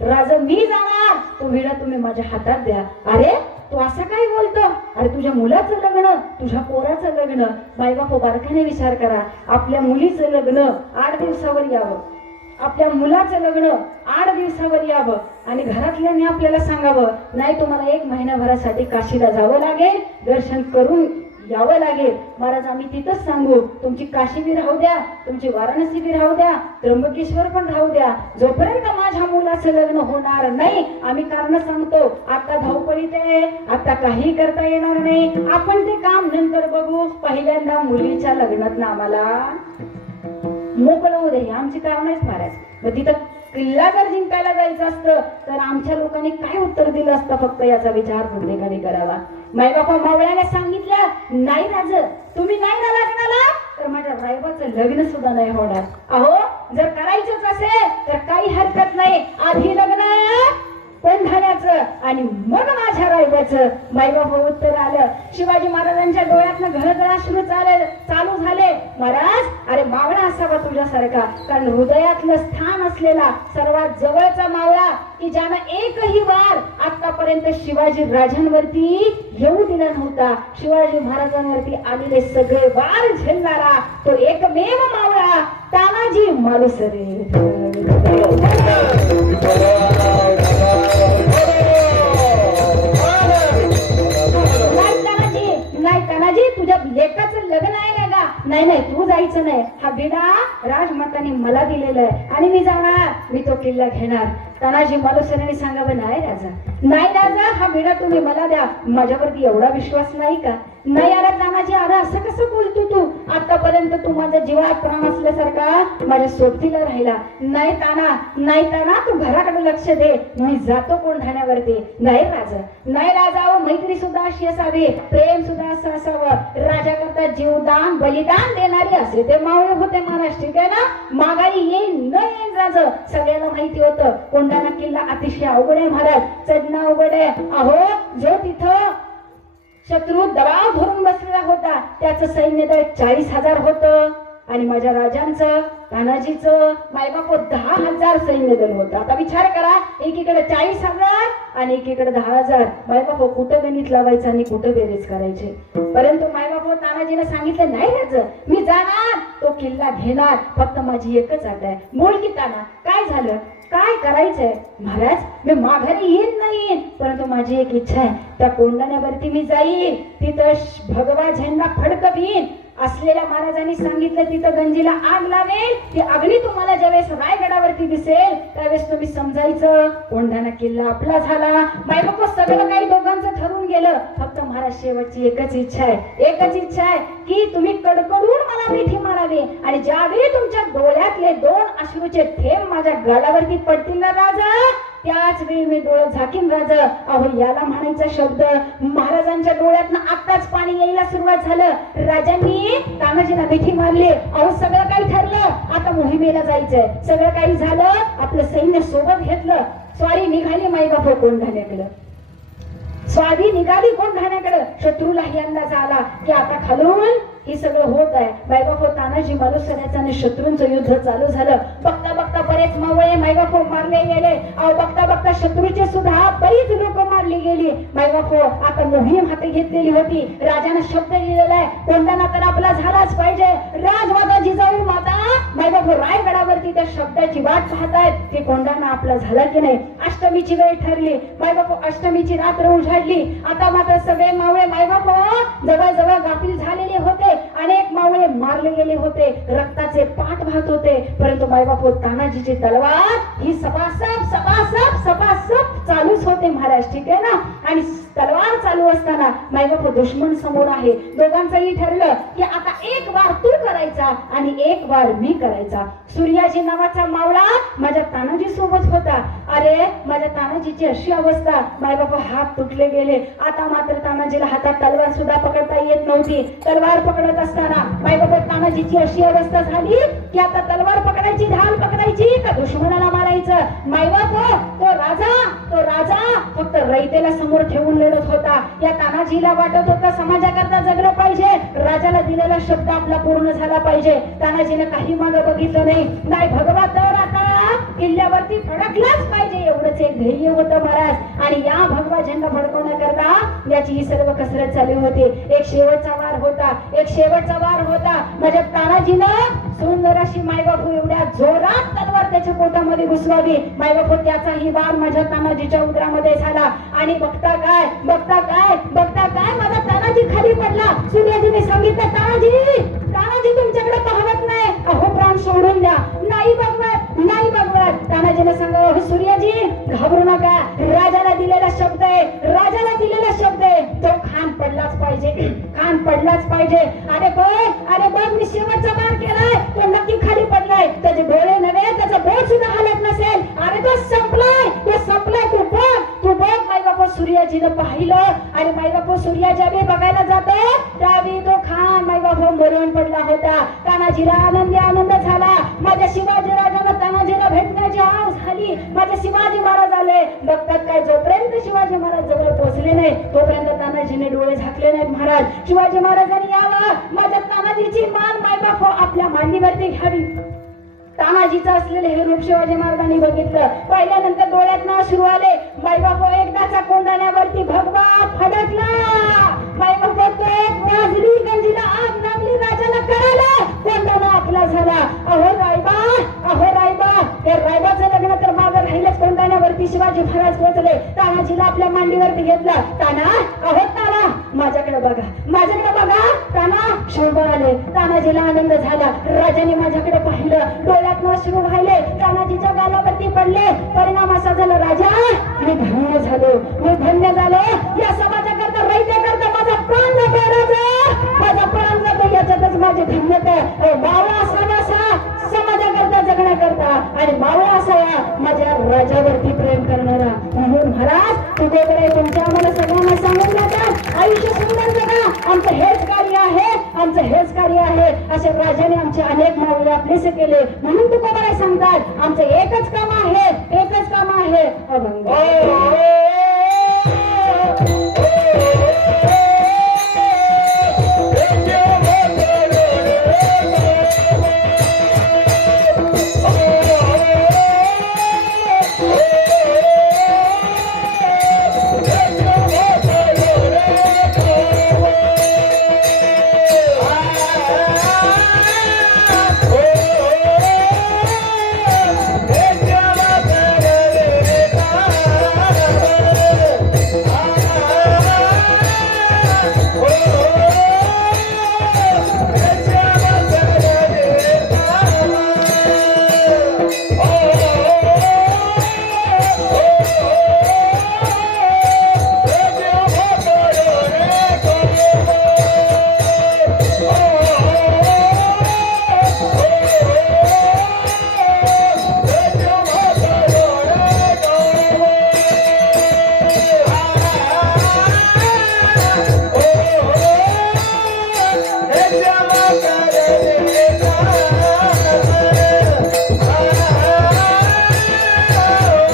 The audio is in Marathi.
राजा मी जाणार. तो विडा तुम्ही माझ्या हातात द्या. अरे तू असं काय बोलतो? अरे तुझ्या मुलाचं लग्न तुझ्या पोराचं लग्न. बायबापो हो, बारकाने विचार करा. आपल्या मुलीचं लग्न आठ दिवसावर यावं. आपल्या मुलाचं लग्न आठ दिवसावर यावं. आणि घरातल्याने आपल्याला सांगावं नाही तुम्हाला एक महिन्याभरासाठी काशीला जावं लागेल. दर्शन करून यावं लागेल. महाराज आम्ही तिथंच सांगू. तुमची काशी बी राहू द्या तुमची वाराणसी बी राहू द्या त्र्यंबकेश्वर पण राहू द्या. जोपर्यंत माझ्या मुलाचं लग्न होणार नाही आम्ही कारण सांगतो आता धावपळीत आहे आता काही करता येणार नाही. आपण ते काम नंतर बघू. पहिल्यांदा मुलीच्या लग्नात आम्हाला मोकळं होऊ दे. आमची कारण आहेच महाराज. मग तिथं किल्ला जर जिंकायला जायचं असतं तर आमच्या लोकांनी काय उत्तर दिलं असतं फक्त याचा विचार प्रत्येकाने करावा? माई बापा मावळ्याला सांगितलं नाही राज तुम्ही नाही ना लग्नाला? तर माझ्या रायबाचं लग्न सुद्धा नाही होणार. अहो जर करायचंच असेल तर काही हरकत नाही. आधी लग्न! पंढऱ्याचं आणि मग माझ्या राहिल्याचं माईबाबा उत्तर आलं. शिवाजी महाराजांच्या डोळ्यातनं घरघर अश्रू चाले चालू झाले. महाराज अरे मावळा असावा तुझ्यासारखा कारण हृदयातलं स्थान असलेला सर्वात जवळचा मावळा की ज्यानं एकही वार आतापर्यंत शिवाजी राजांवरती येऊ दिला नव्हता. शिवाजी महाराजांवरती आलेले सगळे वार झेलणारा तो एकमेव मावळा तानाजी मालुसरे तुझ्या लेकाचं लग्न आहे ना नाही नाही तू जायचं नाही. हा बिडा राजमाताने मला दिलेला आहे. आणि मी जाणार. मी तो किल्ला घेणार. तानाजी मालुसरेने सांगावं नाही राजा. नाही राजा हा बिडा तुम्ही मला द्या. माझ्यावरती एवढा विश्वास नाही का? नाही आला तानाजी अरे असं कसं बोलतो तू? आतापर्यंत तू माझा जीवात प्राण असल्यासारखा माझ्या सोबतीला राहिला. नाही ताना नाही ताना तू घराकडे लक्ष दे. मी जातो कोंढाण्यावरती. नाही राजा. नाही राजा मैत्री सुद्धा अशी असावी. प्रेम सुद्धा असं असावं. राजा करता जीवदान बलिदान देणारी असे ते मावळे होते महाराज ठीक आहे ना? माघारी येईन न येईन राज. सगळ्यांना माहिती होतं. कोंढाणा किल्ला अतिशय अवघड आहे महाराज. चढणं अवघड आहे. अहो जो तिथं शत्रू दबाव धरून बसलेला होता. त्याचं सैन्य दळ चाळीस हजार होतं. आणि माझ्या राजांचं तानाजीचं मायबाप दहा हजार सैन्य दल होतं. आता विचार करा एकीकडे चाळीस हजार आणि एकीकडे दहा हजार. मायबाप कुठं गणित लावायचं आणि कुठं बेरीज करायचे? परंतु मायबाप तानाजीने सांगितलं नाही राज मी जाणार. तो किल्ला घेणार. फक्त माझी एकच आट आहे. मूळ की ताना काय झालं? काय करायचंय? महाराज मी माघारी येईन नाही परंतु माझी एक इच्छा आहे. त्या कोंडाण्यावरती मी जाईन. तिथं भगवा झेंडा फडकवीन. असलेल्या महाराजांनी सांगितलं तिथं गंजीला आग लावेल. ती अग्नी तुम्हाला ज्यावेळेस रायगडावरती दिसेल त्यावेळेस तुम्ही समजायचं. कोंढाणा किल्ला आपला झाला. बायबाप सगळं काही दोघांचं ठरून गेलं. फक्त महाराज शेवटची एकच इच्छा आहे. एकच इच्छा आहे की तुम्ही कडकडून मला मिठी मारावी. आणि ज्यावेळी तुमच्या डोळ्यातले दोन अश्रूचे थेंब माझ्या गळावरती पडतील ना राजा? त्याच वेळी मी डोळं झाकीन राजा. अहो याला म्हणायचा शब्द महाराजांच्या डोळ्यात आत्ताच पाणी यायला सुरुवात झालं. राजांनी तानाजीला मिठी मारली. अहो सगळं काही ठरलं. आता मोहिमेला जायचंय. सगळं काही झालं. आपलं सैन्य सोबत घेतलं. स्वारी निघाली माईबाप कोंढाण्याकडं स्वाधी निघाली कोण घाण्याकडे शत्रूला ही अंदाज आला की आता खालून हे सगळं होत आहे. मायबाप तानाजी मालुसऱ्याचं आणि शत्रूंचं युद्ध चालू झालं. बघता बघता बरेच मावळे मायबाप मारले गेले. अहो बघता बघता शत्रूचे सुद्धा बरीच लोक मारली गेली. मायबाप आता मोहीम हाती घेतलेली होती. राजानं शब्द लिहिलेला आहे. कोंढाणा तर आपला झालाच पाहिजे. राजमाता जिजाऊ माता मायबाप रायगडावरती त्या शब्दाची वाट पाहतायत ते कोंढाणा आपला झाला की नाही? अष्टमीची वेळ ठरली. मायबाप अष्टमीची रात्र उजाडली. आता मात्र सगळे मावळे मायबाप जवळजवळ गाफील झालेले होते. अनेक मावळे मारले गेले होते. रक्ताचे पाठ वाहत होते. परंतु मायबाप तानाजीची तलवार ही सपासप सपासप सपासप चालूच होते महाराज. ठीक आहे ना? आणि तलवार चालू असताना मायबाप दुश्मन समोर आहे. दोघांचंही ठरलं की आता एक वार तू करायचा आणि एक वार मी करायचा. सूर्याजी नावाचा मावळा माझ्या तानाजी सोबत होता. अरे माझ्या तानाजीची अशी अवस्था. मायबाप हात तुटले गेले. आता मात्र तानाजीला हातात तलवार सुद्धा पकडता येत नव्हती. तलवार पकडत असताना मायबाप तानाजीची अशी अवस्था झाली की आता तलवार पकडायची ढाल पकडायची का दुश्मनाला मारायचं. मायबाप तो राजा तो राजा फक्त रयतेला समोर ठेवून लढत होता. या तानाजीला वाटत होता समाजाकरता जगलं पाहिजे. राजाला दिलेला शब्द आपला पूर्ण झाला पाहिजे. तानाजीने काही मागं बघितलं नाही. नाही भगवा तर आता किल्ल्यावरती फडकलाच पाहिजे एवढंच एक ध्येय होतं महाराज. आणि या भगवा झेंडा याची ही सर्व कसरत चालू होती. एक शेवटचा वार होता. एक शेवटचा वार होता. माझ्या तानाजीनं सुंदर अशी मायबापू एवढ्या जोरात तलवार त्याच्या पोटामध्ये घुसवावी. मायबापू त्याचाही वार माझ्या तानाजीच्या उदरामध्ये झाला. आणि बघता काय? बघता काय बघता काय माझा तानाजी खाली पडला सूर्याजीने सांगितलं तानाजी तानाजी तुमच्याकडे पाहत नाही अहो प्राण सोडून द्या नाही बघवत नाही बघवत तानाजीने सांगा "अहो, सूर्याजी घाबरू नका राजाला दिलेला शब्द आहे राजाला दिलेला शब्द आहे तो खान पडलाच पाहिजे. खान पडलाच पाहिजे. अरे बघ अरे बघ मी शेवटचा मार केलाय. तो नक्की खाली पडलाय. त्याचे डोळे नव्हे त्याचा बोट सुद्धा हलत नसेल. अरे तो संपलाय तो संपलाय. तू बघ तू बघ माई बापू सूर्याजीनं पाहिलं. आणि माई बापू सूर्या बघायला जातो. त्यावेळी तो खान माई बापू हो, मरून पडला होता. तानाजीला आनंदी आनंद झाला. माझ्या शिवाजी राजाला तानाजीला भेटण्याची आव झाली. माझे शिवाजी महाराज आले. बघतात काय जोपर्यंत शिवाजी महाराज जवळ पोहोचले नाही तोपर्यंत तानाजीने डोळे झाकले नाहीत महाराज. शिवाजी महाराजांनी यावं. माझ्या तानाजीची मान मायबाप हो, आपल्या मांडीवरती घ्यावी. तानाजीचं असलेले हे रूप शिवाजी महाराजांनी बघितलं. पहिल्यानंतर डोळ्यात ना सुरू आले. मायबाप हो, एकदाचा कोंडाण्यावरती भगवा फडकला. मायबाप हो, तो एक वाजली गंजीला आग लागली. राजाला कळालं. कोंडाणा आपला झाला. अहो रायबा अहो रायबा ते रायबाचं लग्न तर मागं राहिलंच. कोंडाण्यावरती शिवाजी महाराज पोहोचले. तानाजीला आपल्या मांडीवरती घेतला. ताना अहो माझ्याकडे बघा. माझ्याकडे बघा. ताना शोभा आले. तानाजीला आनंद झाला. राजाने माझ्याकडे पाहिलं. डोळ्यात अश्रू वाहिले तानाजीच्या गालावरती पडले. परिणाम असा झाला राजा मी धन्य झालो. मी धन्य झालो. या समाजाकरता करता माझा प्राण जातो राजा. माझा प्राण जातो याच्यातच माझी धन्यता आपलेसे केले. म्हणून तुका सांगतात आमचं एकच काम आहे एकच काम आहे अभंग. हो, हो.